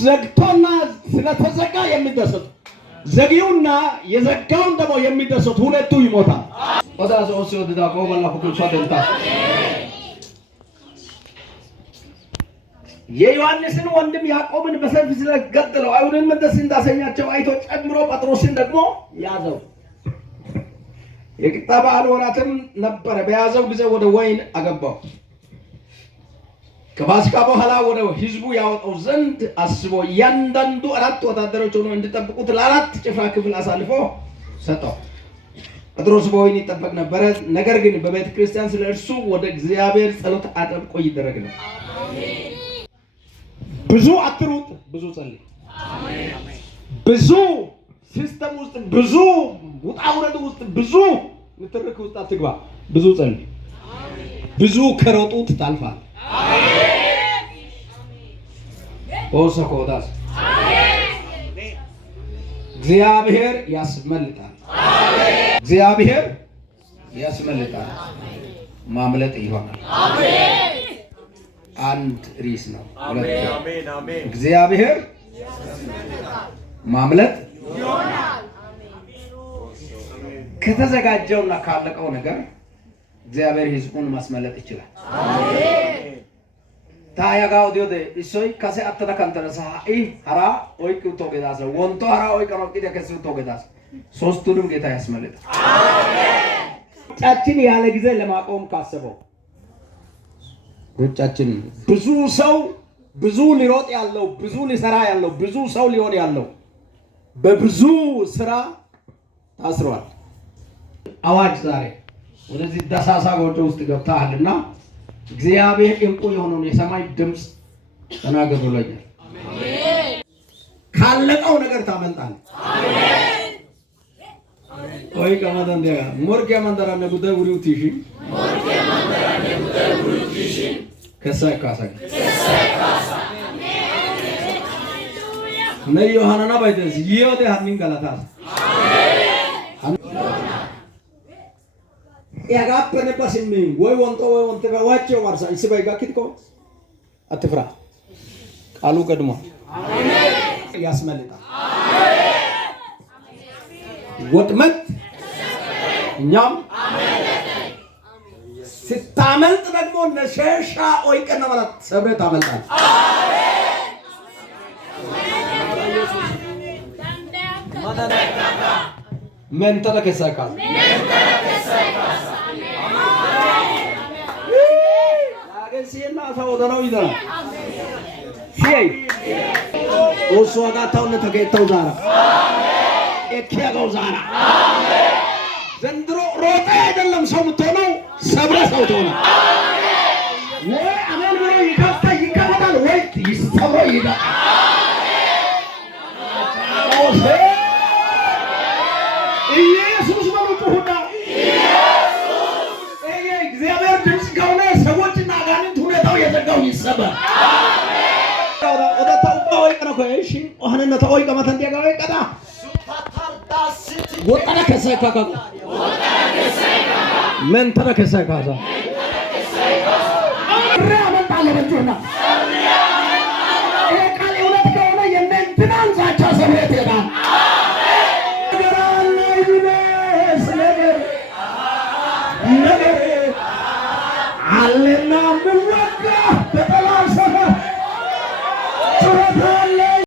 ዘግቶና ስለተዘጋ የሚደሰቱ ዘጊውና የዘጋውን ደግሞ የሚደሰቱ ሁለቱ ይሞታል። ወዳስ ኦሲዮ ዳቆ ወላሁ ኩልፋደንታ የዮሐንስን ወንድም ያዕቆብን በሰይፍ ስለገደለው አይሁድን ደስ እንዳሰኛቸው አይቶ ጨምሮ ጴጥሮስን ደግሞ ያዘው። የቂጣ በዓል ወራትም ነበረ። በያዘው ጊዜ ወደ ወይን አገባው። ከፋሲካ በኋላ ወደ ሕዝቡ ያወጣው ዘንድ አስቦ እያንዳንዱ 4 ወታደሮች ሆነው እንዲጠብቁት ለ4 ጭፍራ ክፍል አሳልፎ ሰጠው። ጴጥሮስ በወይን ይጠበቅ ነበረ። ነገር ግን በቤተ ክርስቲያን ስለ እርሱ ወደ እግዚአብሔር ጸሎት አጥብቆ ይደረግ ነው። ብዙ አትሩጥ፣ ብዙ ጸልይ። ብዙ ሲስተም ውስጥ፣ ብዙ ውጣ ውረድ ውስጥ፣ ብዙ ንትርክ ውስጥ አትግባ። ብዙ ጸልይ። ብዙ ከሮጡት ታልፋል። ኦሰኮዳስ እግዚአብሔር ያስመልጣል። እግዚአብሔር ያስመልጣል። ማምለጥ ይሆናል። አንድ ሪስ ነው። አሜን አሜን። እግዚአብሔር ማምለጥ ይሆናል። ከተዘጋጀውና ካለቀው ነገር እግዚአብሔር ሕዝቡን ማስመለጥ ይችላል። አሜን። ታያጋው ዲዮደ እሶይ ካሴ አተዳ ካንተነሳ ሀራ ወይቁ ቶገዳስ ወንቶ ሀራ ወይቀሮ ቂደ ከሱ ቶገዳስ ሶስቱንም ጌታ ያስመልጣል። አሜን። ጫችን ያለ ጊዜ ለማቆም ካሰበው ሩጫችን ብዙ ሰው ብዙ ሊሮጥ ያለው ብዙ ሊሰራ ያለው ብዙ ሰው ሊሆን ያለው በብዙ ስራ ታስሯል። አዋጅ ዛሬ ወደዚህ ዳሳሳ ጎጆ ውስጥ ገብታልና እግዚአብሔር እንቁ የሆነውን የሰማይ ድምጽ ተናገር ብሎኛል። አሜን። ካለቀው ነገር ታመልጣለህ። አሜን። ወይ ከማዳን ዲያ ሞርጌ ማንዳራ ነጉደ ውሪውቲሺ ሞርጌ ማንዳራ ነጉደ ውሪውቲሺ ከሳይ ካሳ አሜን። ነይ ዮሐንና ባይደስ ይወደ ሀኒን ገላታስ ያጋፈነ ባስሚ ወይ ወንቶ ወይ ወንተ ባዋቸው ማርሳ ይስባይ ጋኪትኮ አትፍራ። ቃሉ ቀድሞ አሜን ያስመልጣል። አሜን። ወጥመት እኛም አሜን ስታመልጥ ደግሞ ነሸሻ ወይቀና ማለት ሰብረ ታመልጣል። አሜን። መንተለ ከሳካስ ሲና ሰውደናው ይዘና ሲይ ኦሶ ጋታው ለተገይተው ዛራ አሜን እኪያው ዛራ አሜን። ዘንድሮ ሮጣ አይደለም ሰው የምትሆነው ሰብረ ሰው ትሆናለህ። አሜን። ወይ አሜን ብሎ ይከፈታል ወይ ይሰብሮ ይሄዳል። አሜን። ኢየሱስ በሉቱና ኢየሱስ እግዚአብሔር ድምጽ ከሆነ ሰዎችና አጋንንት ሁኔታው የዘጋው ይሰበር። አሜን። ወደ ታውቃው ይቀረኮ እሺ ወህነነ ታውቃው ይቀመተ እንዲያጋው ይቀዳ ወጣና ከሰካካ ምን ተረከሰካዛ ረመጣለ በትውና ቃል እውነት ከሆነ የእንትናን ዛቻ ሰብረት ይላል። አለና ምወጋ በጠላው ሰፈር